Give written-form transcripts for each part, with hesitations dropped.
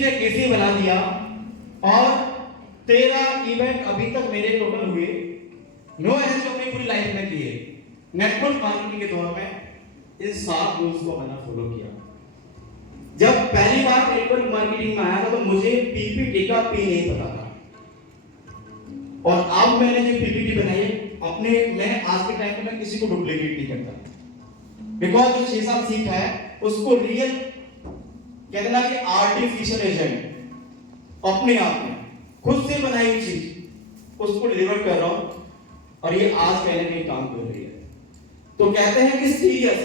ने केसी बना दिया और 13 इवेंट अभी तक मेरे टोटल हुए, 9 ऐसे अपनी पूरी लाइफ में किए। नेटवर्क मार्केटिंग के दौर में इन 7 रूल्स को मैंने फॉलो किया। जब पहली बार नेटवर्क मार्केटिंग में आया था तो मुझे पीपीटी का पी नहीं पता था, और अब मैंने जो पीपीटी बनाई है अपने, मैं आज के टाइम में मैं किसी को डुप्लीकेट नहीं करता, बिकॉज जो 6 साल सीखा है उसको रियल कहते ना कि आर्टिफिशियल एजेंट अपने आप में खुद से बनाई हुई चीज उसको डिलीवर कर रहा हूं, और ये आज कहीं ना कहीं काम कर रही है। तो कहते हैं कि सीरियस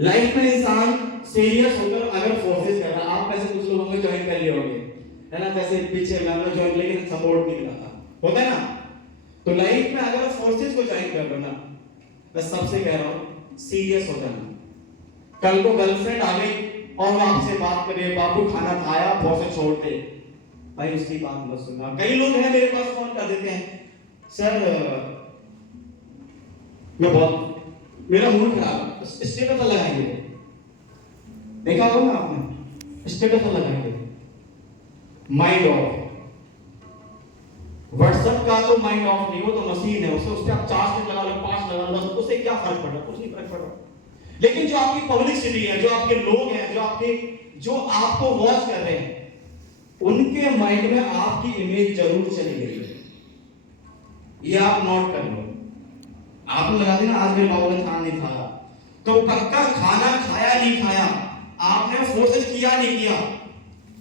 लाइफ में इंसान सीरियस होकर अगर फोर्सेस कर रहा है, आप में से कुछ लोगों को ज्वाइन कर लिए होंगे है ना, जैसे पीछे मैं ज्वाइन लेकिन सपोर्ट नहीं मिला था, होता है ना। तो लाइफ में अगर फोर्सेस को ज्वाइन कर रहे हो ना, मैं सबसे कह रहा हूं सीरियस हो जाना। कल को गर्लफ्रेंड आ गई और वो आपसे बात करे, बाबू खाना खाया, फोर्सेस छोड़ दे, भाई उसकी बात मत सुनना। कई लोग हैं मेरे पास फोन कर देते हैं, सर मैं बहुत मेरा मूड खराब, स्टेटस लगाएंगे, देखा होगा ना आपने, स्टेटस लगाएंगे माइंड ऑफ। व्हाट्सएप का तो माइंड ऑफ नहीं, वो तो मशीन है, उस पर आप 4 मिनट लगा लो, 5 लगा लो, उससे क्या फर्क पड़ रहा है? कुछ नहीं फर्क पड़ रहा। लेकिन जो आपकी पब्लिसिटी है, जो आपके लोग हैं, जो आपको वॉच कर रहे हैं, उनके माइंड में आपकी इमेज जरूर चली गई है। ये आप नोट कर लो। आपने लगा दी ना, आज मेरे बाबू ने खाना नहीं खाया, तो पक्का खाना खाया नहीं खाया, आपने फोर्सेस किया नहीं किया,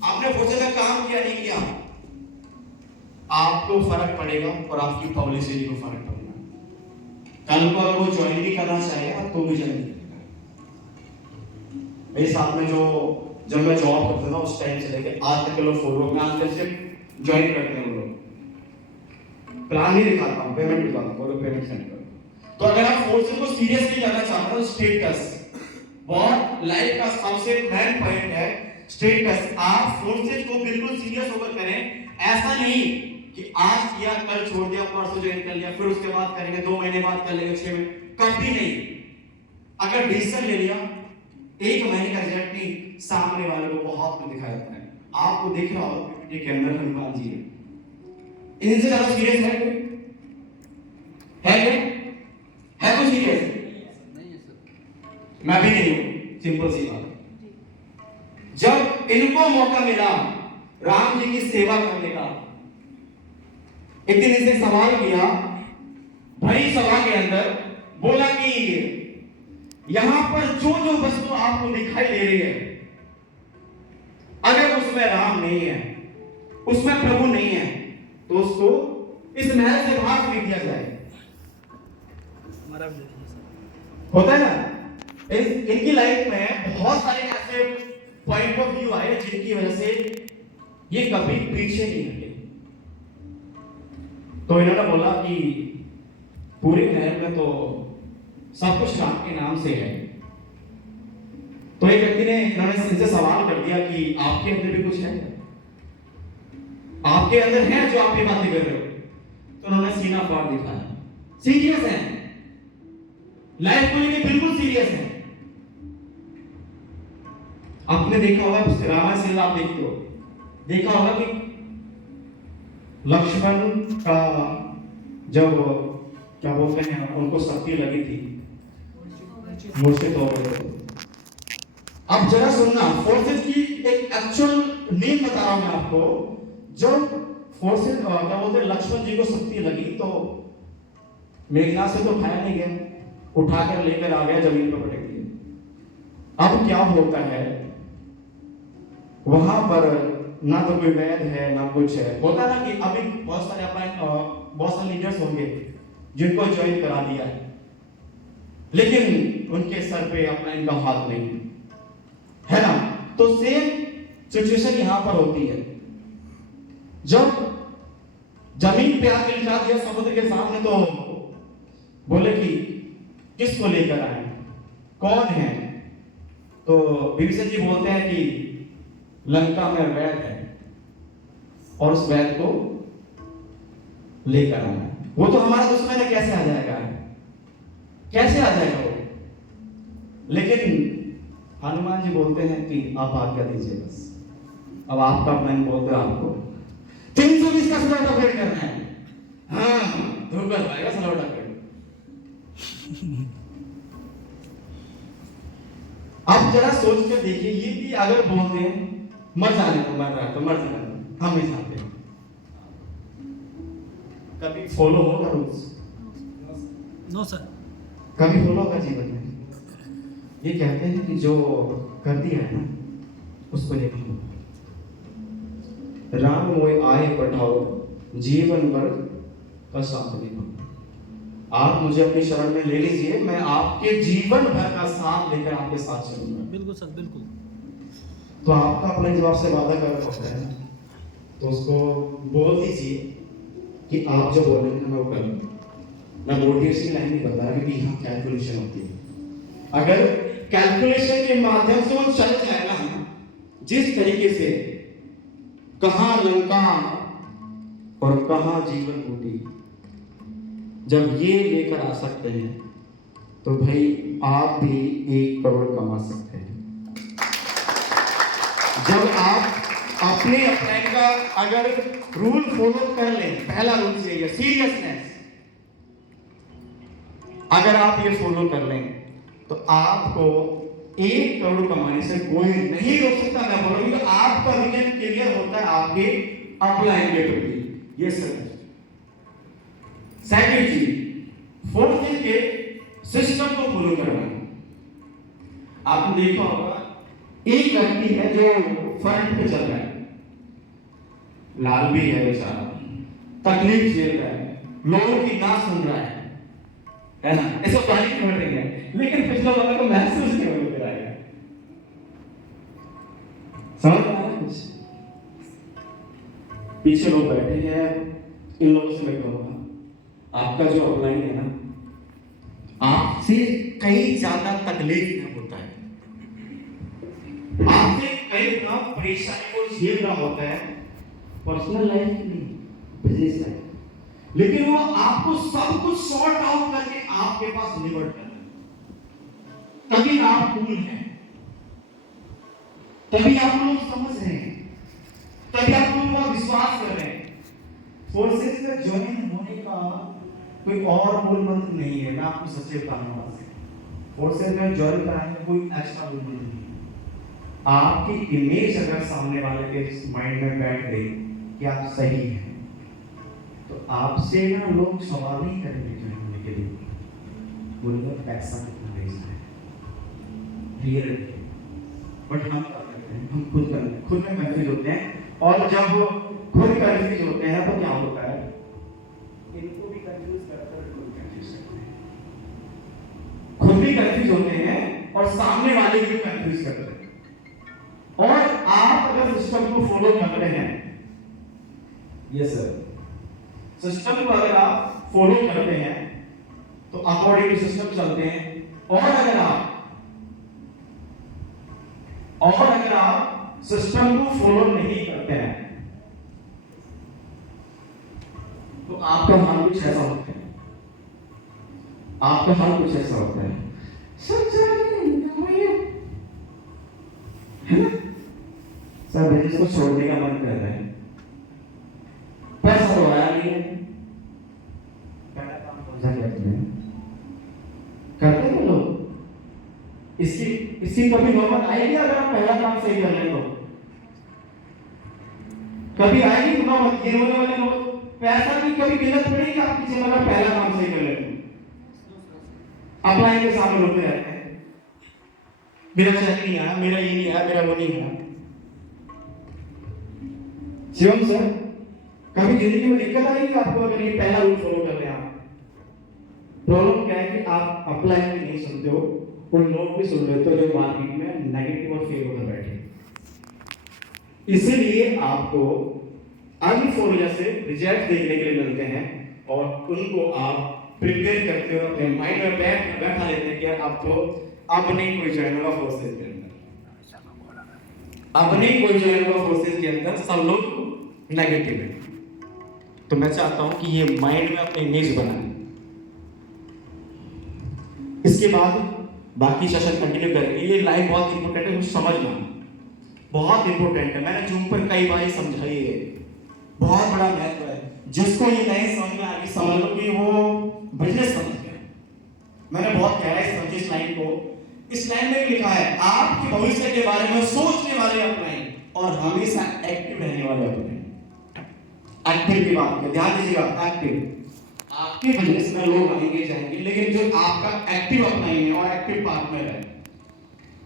आपने फोर्सेस में काम किया नहीं किया, आपको फर्क पड़ेगा और आपकी पब्लिसिटी को फर्क पड़ेगा। कल को अगर वो ज्वाइन भी करना चाहेगा तो भी ज्वाइन करेगा। मेरे साथ में जो जब मैं जॉब करता था उस टाइम से लेकर आज तक के लोग फॉलो में आज से ज्वाइन करते हैं। वो लोग प्लान नहीं दिखाता हूँ, पेमेंट दिखाता हूँ, बोलो पेमेंट सेंड करो। तो अगर आप फोर्सेस को सीरियसली करना चाहते हो, स्टेटस बहुत लाइफ का सबसे मेन पॉइंट है, स्टेटस। आप फोर्सेस को बिल्कुल सीरियस होकर करें, ऐसा नहीं कि आज किया कल छोड़ दिया, परसों ज्वाइन कर लिया, फिर उसके बाद करेंगे, 2 महीने बाद कर लेंगे, 6 महीने, कभी नहीं। अगर डिसीजन ले लिया, 1 महीने का रिजल्ट नहीं, सामने वाले को बहुत कुछ दिखाया जाता है। आपको दिख रहा होगा पीपीटी के अंदर हनुमान जी है, इनसे ज्यादा सीरियस है कोई? है कोई सीरियस? मैं भी नहीं हूं, सिंपल सी बात। जब इनको मौका मिला राम जी की सेवा करने का, एक दिन इसने सवाल किया भरी सभा के अंदर, बोला कि यहां पर जो जो वस्तु आपको दिखाई दे रही है, अगर उसमें राम नहीं है, उसमें प्रभु नहीं है, तो उसको इस महल से बाहर फेंक दिया जाए। होता है ना। इनकी लाइफ में बहुत सारे ऐसे पॉइंट ऑफ व्यू आए जिनकी वजह से ये कभी पीछे नहीं हटे। तो इन्होंने बोला कि पूरे महल में तो सब कुछ राम के नाम से है। तो एक व्यक्ति ने इन्होंने इनसे सवाल कर दिया कि आपके अंदर भी कुछ है, आपके अंदर है जो आप ये बातें कर रहे हो? तो उन्होंने सीना फाड़ दिखाया, सीरियस है, लाइफ को लेके बिल्कुल सीरियस है। आपने देखा होगा रामायण से आप देखते हो, देखा होगा कि लक्ष्मण का जब क्या बोलते हैं उनको शक्ति लगी थी, मूर्छित हो गए थे। अब जरा सुनना, फोर्सेस की एक एक्चुअल नेम बता रहा हूं मैं आपको। जब फोर्सेस क्या बोलते हैं लक्ष्मण जी को शक्ति लगी तो मेघनाथ से तो खाया नहीं गया, उठाकर लेकर आ गया, जमीन पर पटक दिया। अब क्या होता है वहां पर, ना तो कोई वैद है ना कुछ है। होता है ना कि अभी बहुत सारे बहुत सारे लीडर्स होंगे जिनको ज्वाइन करा दिया है, लेकिन उनके सर पे अपना इनका हाथ नहीं है ना। तो सेम सिचुएशन यहां पर होती है। जब जमीन पे आके लिटा दिया समुद्र के सामने, तो बोले कि किसको लेकर आए, कौन है? तो विभीषण जी बोलते हैं कि लंका में वैद है और उस वैद को लेकर आना। वो तो हमारा दुश्मन है, कैसे आ जाएगा, कैसे आ जाएगा वो? लेकिन हनुमान जी बोलते हैं कि आप आज्ञा दीजिए, बस अब आपका प्लान बोलते आपको 320 का स्लॉट अपग्रेड करना है। हाँ धोकर पाएगा स्लॉट अपग्रेड। अब जरा सोच के देखिए, ये भी अगर बोल दें मर जाने को, मर रहा है तो मर जाने को, हम नहीं चाहते। कभी फॉलो होगा रूल्स? No sir. कभी फॉलो होगा जीवन में? ये कहते हैं कि जो कर दिया है ना उसको देखो। राम मोय आए पठाओ, जीवन भर का साथ निभाओ। आप मुझे अपनी शरण में ले लीजिए, मैं आपके जीवन भर का साथ लेकर आपके साथ चलूंगा। बिल्कुल सर, बिल्कुल। तो आपका अपने जवाब से वादा कर होता है तो उसको बोल दीजिए कि आप जो बोलेंगे मैं वो करूंगा। मैं मोटिवेशन की लाइन नहीं बता रहा, क्योंकि यहाँ कैलकुलेशन होती है। अगर कैलकुलेशन के माध्यम से वो चल जाएगा जिस तरीके से, कहां लंका और कहां जीवन बूटी, जब ये लेकर आ सकते हैं तो भाई आप भी 1 करोड़ कमा सकते हैं। जब आप अपने प्लान का अगर रूल फॉलो कर लें, पहला रूल यही है सीरियसनेस। अगर आप ये फॉलो कर लें तो आपको 1 करोड़ कमाने से कोई नहीं रोक सकता। मैं बोलूंगा कि आपका विजन क्लियर होता है आपके अपलाइन के प्रति। ये सर सेकंड चीज, फोर्थ थिंग के सिस्टम को फॉलो करना। आपने देखा होगा एक व्यक्ति है जो फ्रंट पे चल रहा है, लाल भी है बेचारा, तकलीफ झेल रहा है, लोगों की ना सुन रहा है ना, ऐसा पानी पड़ रही है, लेकिन पिछला वाला को महसूस नहीं हो रहा है। समझ आ रहा है कुछ? पीछे लोग बैठे हैं, इन लोगों से मैं कहूंगा आपका जो अपलाइन है ना, आपसे कई ज्यादा तकलीफ में होता है, आपसे कई गुना परेशानी को झेल रहा होता है, पर्सनल लाइफ नहीं, बिजनेस लाइफ, लेकिन वो आपको सब कुछ सॉर्ट आउट करके आपके पास डिलीवर कर रहा है। तभी आप कूल हैं, तभी आप लोग समझ रहे हैं, तभी आप लोग का विश्वास कर रहे हैं। फोर्सेस में ज्वाइन होने का कोई और मूल मंत्र नहीं है, मैं आपको सच्चे बताऊंगा। फोर्सेस में ज्वाइन कराने का कोई एक्स्ट्रा मूल मंत्र नहीं है। आपकी इमेज अगर सामने वाले के माइंड में बैठ गई कि आप सही हैं, तो आपसे ना लोग सवाल नहीं करेंगे ज्वाइन होने के लिए, बोलेंगे पैसा कितना भेजना है, रियलिटी। बट हम क्या करते हैं, हम खुद में कंफ्यूज होते हैं, और जब खुद कंफ्यूज होते हैं तो क्या होता है, इनको भी कंफ्यूज करते हैं, खुद भी कंफ्यूज होते हैं और सामने वाले भी कंफ्यूज करते हैं। और आप अगर सिस्टम को फॉलो कर रहे हैं, यस सर, सिस्टम को अगर आप फॉलो करते हैं तो अकॉर्डिंग टू सिस्टम चलते हैं, और अगर आप सिस्टम को फॉलो नहीं करते हैं तो आपका हाल कुछ ऐसा होता है, आपका हाल कुछ ऐसा होता है, सर बिजनेस को छोड़ने का मन कर रहा है, पैसा तो आया नहीं है, पहला काम कौन सा करते हैं लोग? इसकी कभी नौबत आएगी अगर आप पहला काम सही कर लें तो? कभी आएगी नौबत ये होने वाली नौबत? पैसा की कभी किल्लत पड़ेगी आपकी जीवन में पहला काम सही कर लें? अपलाइन के सामने रोते रहते हैं, मेरा चेक नहीं आया, मेरा ये नहीं आया, मेरा वो नहीं आया। शिवम सर, कभी जिंदगी में दिक्कत आएगी आपको अगर ये पहला रूल फॉलो कर रहे हैं आप? प्रॉब्लम क्या है कि आप अपलाइन भी नहीं सुनते हो, उन लोग भी सुन लेते हो जो मार्केट में नेगेटिव और फेल होकर बैठे। इसीलिए आपको अनफॉलो जैसे रिजल्ट देखने के लिए मिलते हैं और उनको आप प्रिपेयर करते हो, अपने माइंड में बैठा लेते हैं कि आपको अब नहीं कोई ज्वाइन होगा फोर्सेस के अंदर, अब नहीं कोई ज्वाइन होगा फोर्सेस के अंदर, सब लोग नेगेटिव है। तो मैं चाहता हूं कि ये माइंड में अपनी इमेज बनाएं। इसके बाद बाकी सेशन कंटिन्यू करेंगे। ये लाइव बहुत इंपॉर्टेंट है, समझना बहुत इंपॉर्टेंट है। मैंने जूम पर जिसको ये लाइन समझ में आ गई समझ लो कि वो बिजनेस समझ गया। मैंने बहुत गहराई से समझी इस लाइन को। इस लाइन में लिखा है आपके भविष्य के बारे में सोचने वाले अपलाइन और हमेशा एक्टिव रहने वाले अपलाइन। एक्टिव की बात करें, ध्यान दीजिएगा, एक्टिव। आपके बिजनेस में लोग आएंगे जाएंगे, लेकिन जो आपका एक्टिव अपलाइन है और एक्टिव पार्टनर है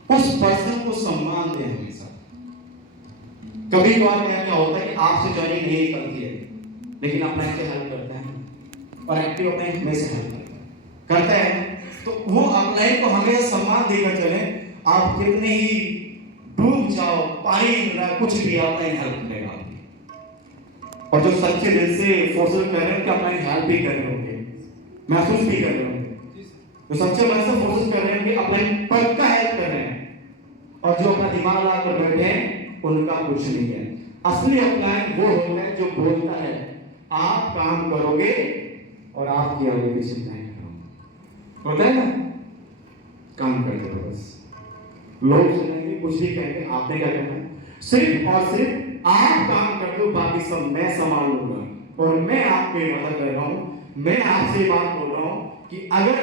उस पर्सन को सम्मान दें हमेशा। कभी कभार क्या होता है कि आपसे जर्नी नहीं निकलती है, लेकिन अपलाइन से हेल्प करता है और एक्टिव अपलाइन हमेशा हेल्प करता है। तो वो अपलाइन को हमेशा सम्मान देकर चले। आप कितने ही डूब जाओ, पानी मिल रहा है, कुछ भी अपलाइन हेल्प करेगा आपकी। और जो सच्चे दिल से फोर्स कर रहे हैं कि अपलाइन हेल्प भी कर रहे होंगे, महसूस भी कर रहे होंगे। जो सच्चे मन से फोर्स कर रहे हैं कि अपलाइन पक्का हेल्प कर रहे हैं, और जो अपना दिमाग लगाकर बैठे हैं उनका कुछ नहीं है। असली अपलाइन वो होता है जो बोलता है आप काम करोगे और आपकी आगे की चिंता नहीं करोगे। होता है ना, काम कर दो बस। लोग सुनेंगे, कुछ भी कहेंगे, आपने क्या करना है? सिर्फ और सिर्फ आप काम कर दो, बाकी सब मैं संभाल लूंगा। और मैं आपको ये वादा कर रहा हूं, मैं आपसे बात बोल रहा हूं कि अगर